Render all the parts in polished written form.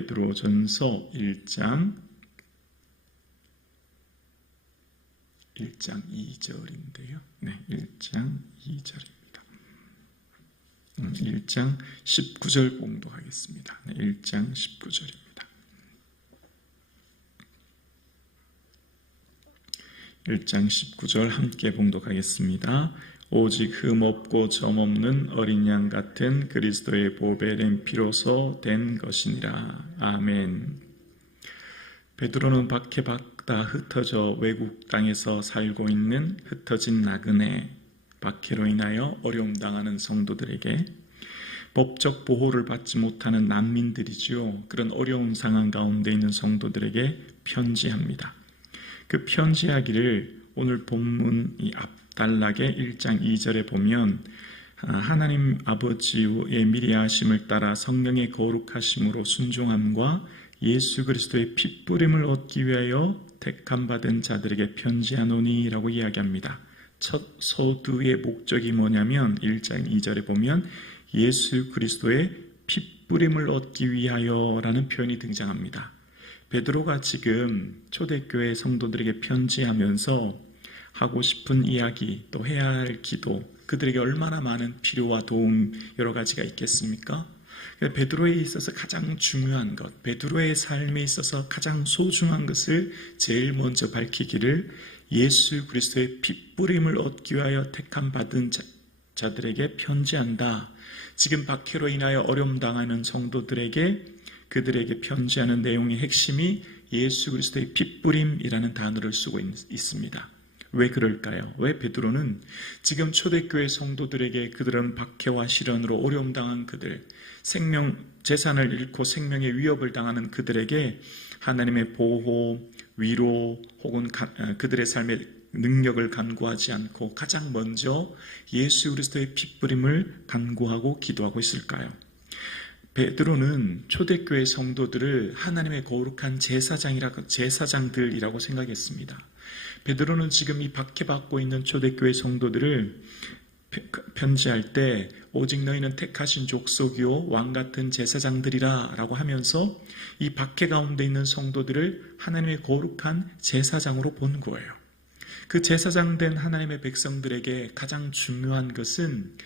베드로전서 1장 2절인데요. 네, 1장 2절입니다. 1장 19절 봉독하겠습니다. 네, 1장 19절입니다. 1장 19절 함께 봉독하겠습니다. 오직 흠없고 점없는 어린 양 같은 그리스도의 보배된 피로서 된 것이니라. 아멘. 베드로는 박해받다 흩어져 외국 땅에서 살고 있는 흩어진 나그네, 박해로 인하여 어려움 당하는 성도들에게 법적 보호를 받지 못하는 난민들이지요. 그런 어려운 상황 가운데 있는 성도들에게 편지합니다. 그 편지하기를 오늘 본문 이 앞단락의 1장 2절에 보면 하나님 아버지의 미리 하심을 따라 성령의 거룩하심으로 순종함과 예수 그리스도의 핏부림을 얻기 위하여 택함 받은 자들에게 편지하노니 라고 이야기합니다. 첫 서두의 목적이 뭐냐면 1장 2절에 보면 예수 그리스도의 핏부림을 얻기 위하여 라는 표현이 등장합니다. 베드로가 지금 초대교회 성도들에게 편지하면서 하고 싶은 이야기, 또 해야 할 기도, 그들에게 얼마나 많은 필요와 도움 여러 가지가 있겠습니까? 베드로에 있어서 가장 중요한 것, 베드로의 삶에 있어서 가장 소중한 것을 제일 먼저 밝히기를 예수 그리스도의 핏부림을 얻기 위하여 택함 받은 자들에게 편지한다. 지금 박해로 인하여 어려움 당하는 성도들에게 그들에게 편지하는 내용의 핵심이 예수 그리스도의 핏부림이라는 단어를 쓰고 있습니다. 왜 그럴까요? 왜 베드로는 지금 초대교회 성도들에게 그들은 박해와 시련으로 어려움 당한 그들, 재산을 잃고 생명의 위협을 당하는 그들에게 하나님의 보호, 위로 혹은 그들의 삶의 능력을 간구하지 않고 가장 먼저 예수 그리스도의 핏부림을 간구하고 기도하고 있을까요? 베드로는 초대교회 성도들을 하나님의 거룩한 제사장들이라고 생각했습니다. 베드로는 지금 이 박해받고 있는 초대교회 성도들을 편지할 때 오직 너희는 택하신 족속이요 왕같은 제사장들이라 라고 하면서 이 박해 가운데 있는 성도들을 하나님의 거룩한 제사장으로 본 거예요. 그 제사장된 하나님의 백성들에게 가장 중요한 것은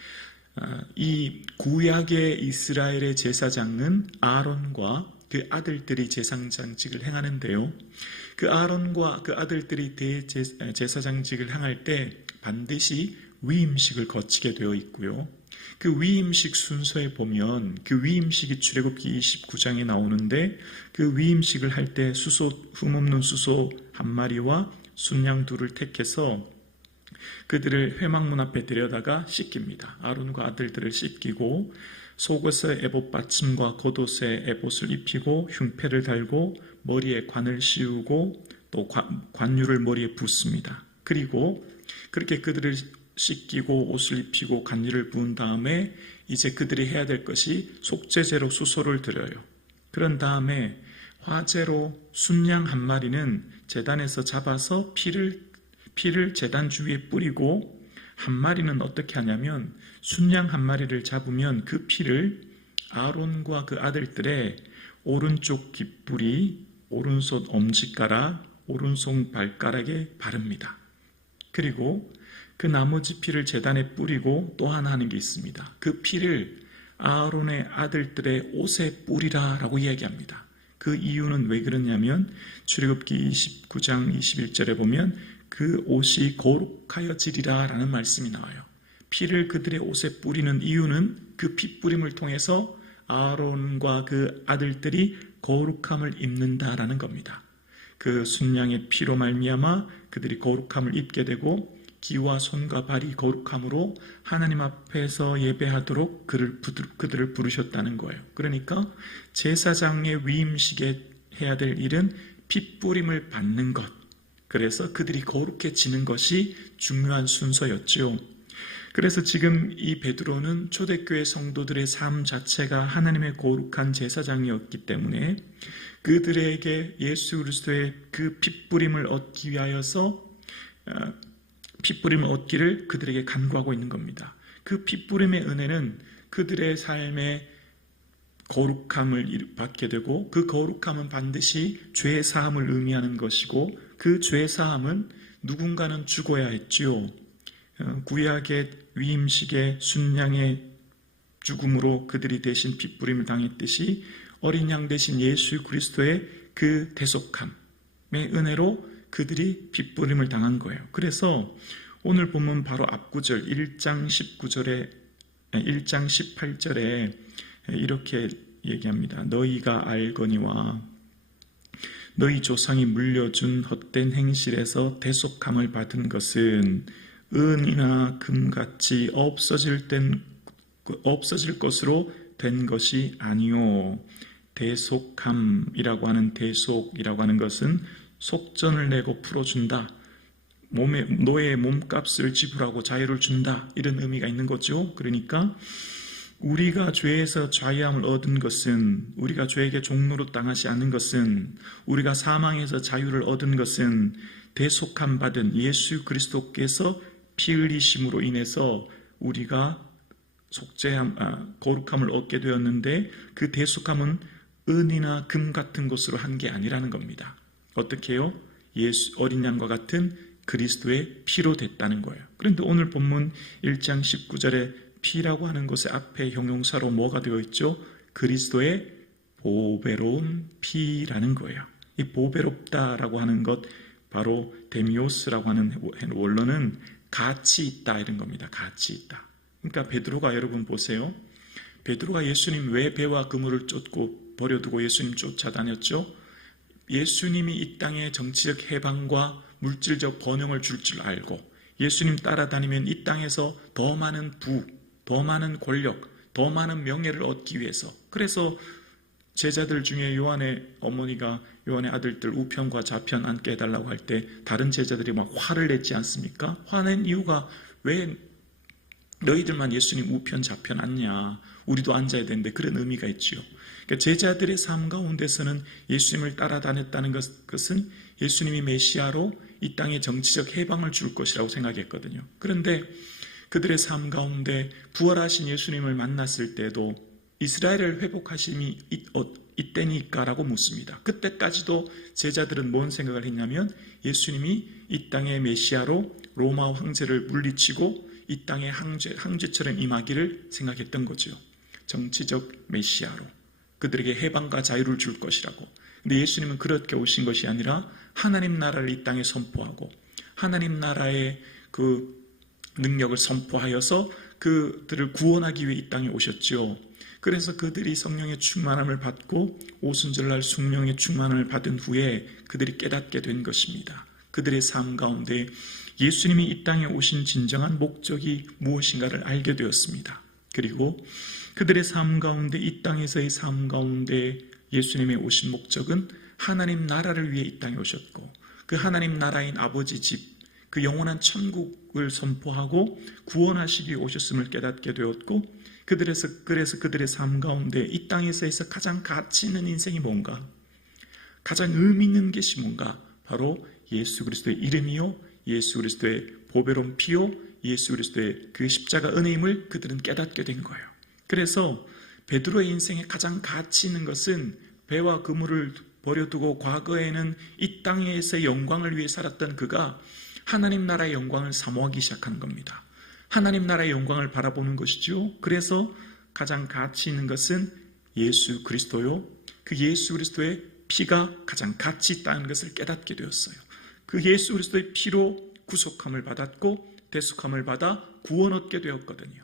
이 구약의 이스라엘의 제사장은 아론과 그 아들들이 제사장직을 행하는데요. 그 아론과 그 아들들이 대제사장직을 행할 때 반드시 위임식을 거치게 되어 있고요. 그 위임식 순서에 보면 그 위임식이 출애굽기 29장에 나오는데 그 위임식을 할 때 흠없는 수소 한 마리와 순양 둘을 택해서 그들을 회막문 앞에 데려다가 씻깁니다. 아론과 아들들을 씻기고 속옷에 에봇 받침과 겉옷에 에봇을 입히고 흉패를 달고 머리에 관을 씌우고 또 관유를 머리에 붓습니다. 그리고 그렇게 그들을 씻기고 옷을 입히고 관유를 부은 다음에 이제 그들이 해야 될 것이 속죄제로 수소를 드려요. 그런 다음에 화제로 순양 한 마리는 제단에서 잡아서 피를 제단 주위에 뿌리고 한 마리는 어떻게 하냐면 순양 한 마리를 잡으면 그 피를 아론과 그 아들들의 오른쪽 귓불이, 오른손 엄지가락, 오른손 발가락에 바릅니다. 그리고 그 나머지 피를 제단에 뿌리고 또 하나 하는 게 있습니다. 그 피를 아론의 아들들의 옷에 뿌리라 라고 이야기합니다. 그 이유는 왜 그러냐면 출애굽기 29장 21절에 보면 그 옷이 거룩하여지리라 라는 말씀이 나와요. 피를 그들의 옷에 뿌리는 이유는 그 핏부림을 통해서 아론과 그 아들들이 거룩함을 입는다라는 겁니다. 그 순양의 피로 말미암아 그들이 거룩함을 입게 되고 귀와 손과 발이 거룩함으로 하나님 앞에서 예배하도록 그들을 부르셨다는 거예요. 그러니까 제사장의 위임식에 해야 될 일은 핏부림을 받는 것, 그래서 그들이 거룩해지는 것이 중요한 순서였죠. 그래서 지금 이 베드로는 초대교회 성도들의 삶 자체가 하나님의 거룩한 제사장이었기 때문에 그들에게 예수 그리스도의 그 핏부림을 얻기 위하여서 핏부림을 얻기를 그들에게 간구하고 있는 겁니다. 그 핏부림의 은혜는 그들의 삶에 거룩함을 받게 되고, 그 거룩함은 반드시 죄 사함을 의미하는 것이고, 그 죄 사함은 누군가는 죽어야 했지요. 구약의 위임식의 순양의 죽음으로 그들이 대신 핏부림을 당했듯이 어린 양 대신 예수 그리스도의 그 대속함의 은혜로 그들이 핏부림을 당한 거예요. 그래서 오늘 본문 바로 앞구절 1장 18절에 이렇게 얘기합니다. 너희가 알거니와 너희 조상이 물려준 헛된 행실에서 대속함을 받은 것은 은이나 금같이 없어질 것으로 된 것이 아니요. 대속함이라고 하는, 대속이라고 하는 것은 속전을 내고 풀어준다, 노예의 몸값을 지불하고 자유를 준다, 이런 의미가 있는 거죠. 그러니까 우리가 죄에서 자유함을 얻은 것은, 우리가 죄에게 종노릇 당하지 않는 것은, 우리가 사망에서 자유를 얻은 것은 대속함 받은 예수 그리스도께서 피 흘리심으로 인해서 우리가 거룩함을 얻게 되었는데, 그 대속함은 은이나 금 같은 것으로 한 게 아니라는 겁니다. 어떻게 해요? 어린 양과 같은 그리스도의 피로 됐다는 거예요. 그런데 오늘 본문 1장 19절에 피라고 하는 것의 앞에 형용사로 뭐가 되어 있죠? 그리스도의 보배로운 피라는 거예요. 이 보배롭다라고 하는 것, 바로 데미오스라고 하는 원어는 가치 있다, 이런 겁니다. 가치 있다. 그러니까 베드로가, 여러분 보세요. 베드로가 예수님 왜 배와 그물을 쫓고 버려두고 예수님 쫓아다녔죠? 예수님이 이 땅에 정치적 해방과 물질적 번영을 줄 알고, 예수님 따라다니면 이 땅에서 더 많은 더 많은 권력, 더 많은 명예를 얻기 위해서. 그래서 제자들 중에 요한의 어머니가 요한의 아들들 우편과 좌편 앉게 해달라고 할 때 다른 제자들이 막 화를 냈지 않습니까? 화낸 이유가, 왜 너희들만 예수님 우편 좌편 앉냐, 우리도 앉아야 되는데, 그런 의미가 있지요. 그러니까 제자들의 삶 가운데서는 예수님을 따라다녔다는 것은 예수님이 메시아로 이 땅에 정치적 해방을 줄 것이라고 생각했거든요. 그런데 그들의 삶 가운데 부활하신 예수님을 만났을 때도 이스라엘을 회복하심이 이때니까라고 묻습니다. 그때까지도 제자들은 뭔 생각을 했냐면, 예수님이 이 땅의 메시아로 로마 황제를 물리치고 이 땅에 황제처럼 임하기를 생각했던 거죠. 정치적 메시아로 그들에게 해방과 자유를 줄 것이라고. 근데 예수님은 그렇게 오신 것이 아니라 하나님 나라를 이 땅에 선포하고, 하나님 나라의 그 능력을 선포하여서 그들을 구원하기 위해 이 땅에 오셨죠. 그래서 그들이 성령의 충만함을 받고 오순절날 성령의 충만함을 받은 후에 그들이 깨닫게 된 것입니다. 그들의 삶 가운데 예수님이 이 땅에 오신 진정한 목적이 무엇인가를 알게 되었습니다. 그리고 그들의 삶 가운데, 이 땅에서의 삶 가운데 예수님의 오신 목적은 하나님 나라를 위해 이 땅에 오셨고, 그 하나님 나라인 아버지 집, 그 영원한 천국을 선포하고 구원하시기 위해 오셨음을 깨닫게 되었고, 그래서 그들의 삶 가운데 이 땅에서 가장 가치 있는 인생이 뭔가, 가장 의미 있는 것이 뭔가, 바로 예수 그리스도의 이름이요, 예수 그리스도의 보배로운 피요, 예수 그리스도의 그 십자가 은혜임을 그들은 깨닫게 된 거예요. 그래서 베드로의 인생에 가장 가치 있는 것은 배와 그물을 버려두고 과거에는 이 땅에서의 영광을 위해 살았던 그가 하나님 나라의 영광을 사모하기 시작한 겁니다. 하나님 나라의 영광을 바라보는 것이죠. 그래서 가장 가치 있는 것은 예수 그리스도요, 그 예수 그리스도의 피가 가장 가치 있다는 것을 깨닫게 되었어요. 그 예수 그리스도의 피로 구속함을 받았고 대속함을 받아 구원 얻게 되었거든요.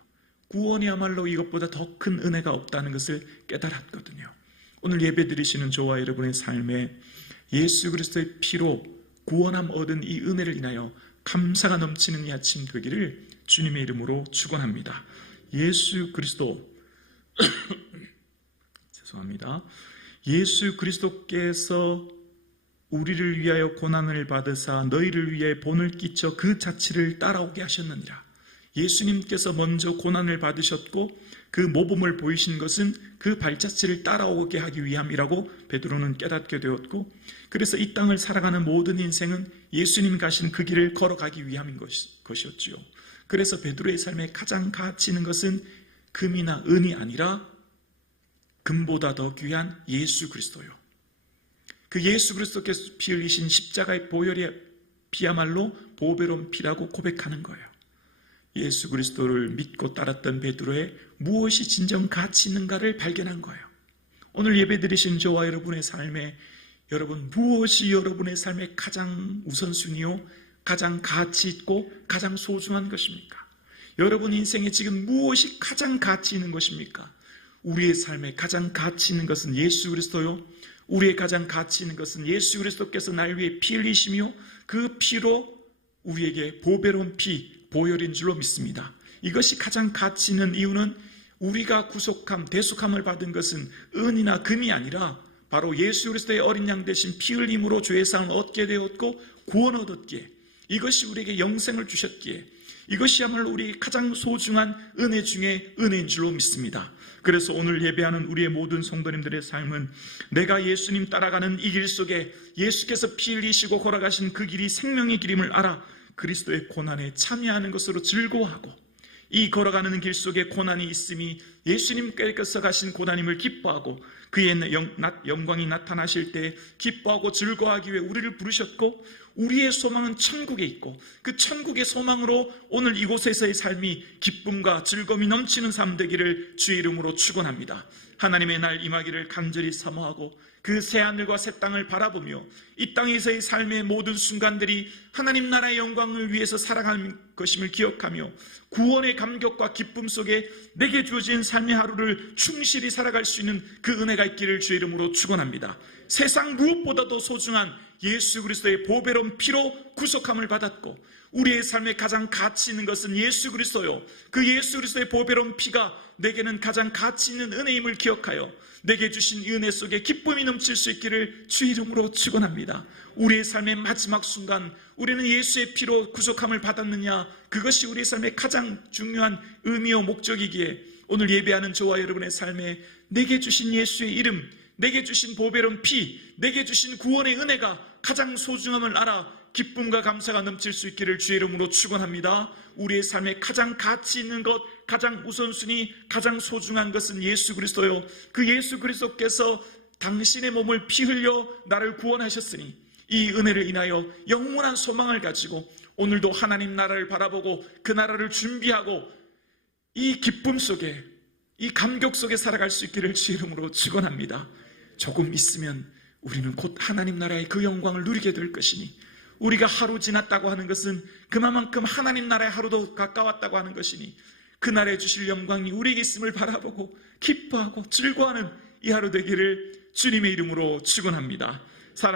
구원이야말로 이것보다 더 큰 은혜가 없다는 것을 깨달았거든요. 오늘 예배 드리시는 저와 여러분의 삶에 예수 그리스도의 피로 구원함 얻은 이 은혜를 인하여 감사가 넘치는 이 아침 되기를 주님의 이름으로 축원합니다. 예수 그리스도 죄송합니다. 예수 그리스도께서 우리를 위하여 고난을 받으사 너희를 위해 본을 끼쳐 그 자취를 따라오게 하셨느니라. 예수님께서 먼저 고난을 받으셨고 그 모범을 보이신 것은 그 발자취를 따라오게 하기 위함이라고 베드로는 깨닫게 되었고, 그래서 이 땅을 살아가는 모든 인생은 예수님 가신 그 길을 걸어가기 위함인 것이었지요. 그래서 베드로의 삶에 가장 가치 있는 것은 금이나 은이 아니라 금보다 더 귀한 예수 그리스도요. 그 예수 그리스도께서 피 흘리신 십자가의 보혈의 피야말로 보배로운 피라고 고백하는 거예요. 예수 그리스도를 믿고 따랐던 베드로의 무엇이 진정 가치 있는가를 발견한 거예요. 오늘 예배드리신 저와 여러분의 삶에 여러분 무엇이 여러분의 삶의 가장 우선순위요? 가장 가치 있고 가장 소중한 것입니까? 여러분 인생에 지금 무엇이 가장 가치 있는 것입니까? 우리의 삶에 가장 가치 있는 것은 예수 그리스도요. 우리의 가장 가치 있는 것은 예수 그리스도께서 날 위해 피 흘리시며 그 피로 우리에게 보배로운 피, 보혈인 줄로 믿습니다. 이것이 가장 가치 있는 이유는 우리가 구속함, 대속함을 받은 것은 은이나 금이 아니라 바로 예수 그리스도의 어린 양 대신 피 흘림으로 죄의 사함을 얻게 되었고 구원 얻었기에 이것이 우리에게 영생을 주셨기에 이것이야말로 우리 가장 소중한 은혜 중에 은혜인 줄로 믿습니다. 그래서 오늘 예배하는 우리의 모든 성도님들의 삶은 내가 예수님 따라가는 이 길 속에 예수께서 피 흘리시고 걸어가신 그 길이 생명의 길임을 알아 그리스도의 고난에 참여하는 것으로 즐거워하고 이 걸어가는 길 속에 고난이 있음이 예수님께서 가신 고난임을 기뻐하고 그의 영광이 나타나실 때 기뻐하고 즐거워하기 위해 우리를 부르셨고 우리의 소망은 천국에 있고 그 천국의 소망으로 오늘 이곳에서의 삶이 기쁨과 즐거움이 넘치는 삶 되기를 주의 이름으로 축원합니다. 하나님의 날 임하기를 간절히 사모하고 그 새하늘과 새 땅을 바라보며 이 땅에서의 삶의 모든 순간들이 하나님 나라의 영광을 위해서 살아가는 것임을 기억하며 구원의 감격과 기쁨 속에 내게 주어진 삶의 하루를 충실히 살아갈 수 있는 그 은혜가 있기를 주의 이름으로 축원합니다. 세상 무엇보다도 소중한 예수 그리스도의 보배로운 피로 구속함을 받았고 우리의 삶에 가장 가치 있는 것은 예수 그리스도요. 그 예수 그리스도의 보배로운 피가 내게는 가장 가치 있는 은혜임을 기억하여 내게 주신 이 은혜 속에 기쁨이 넘칠 수 있기를 주 이름으로 축원합니다. 우리의 삶의 마지막 순간 우리는 예수의 피로 구속함을 받았느냐, 그것이 우리의 삶의 가장 중요한 의미와 목적이기에 오늘 예배하는 저와 여러분의 삶에 내게 주신 예수의 이름, 내게 주신 보배로운 피, 내게 주신 구원의 은혜가 가장 소중함을 알아 기쁨과 감사가 넘칠 수 있기를 주의 이름으로 축원합니다. 우리의 삶에 가장 가치 있는 것, 가장 우선순위, 가장 소중한 것은 예수 그리스도요. 그 예수 그리스도께서 당신의 몸을 피 흘려 나를 구원하셨으니 이 은혜를 인하여 영원한 소망을 가지고 오늘도 하나님 나라를 바라보고 그 나라를 준비하고 이 기쁨 속에, 이 감격 속에 살아갈 수 있기를 주의 이름으로 축원합니다. 조금 있으면 우리는 곧 하나님 나라의 그 영광을 누리게 될 것이니 우리가 하루 지났다고 하는 것은 그만큼 하나님 나라의 하루도 가까웠다고 하는 것이니 그날에 주실 영광이 우리에게 있음을 바라보고 기뻐하고 즐거워하는 이 하루 되기를 주님의 이름으로 축원합니다.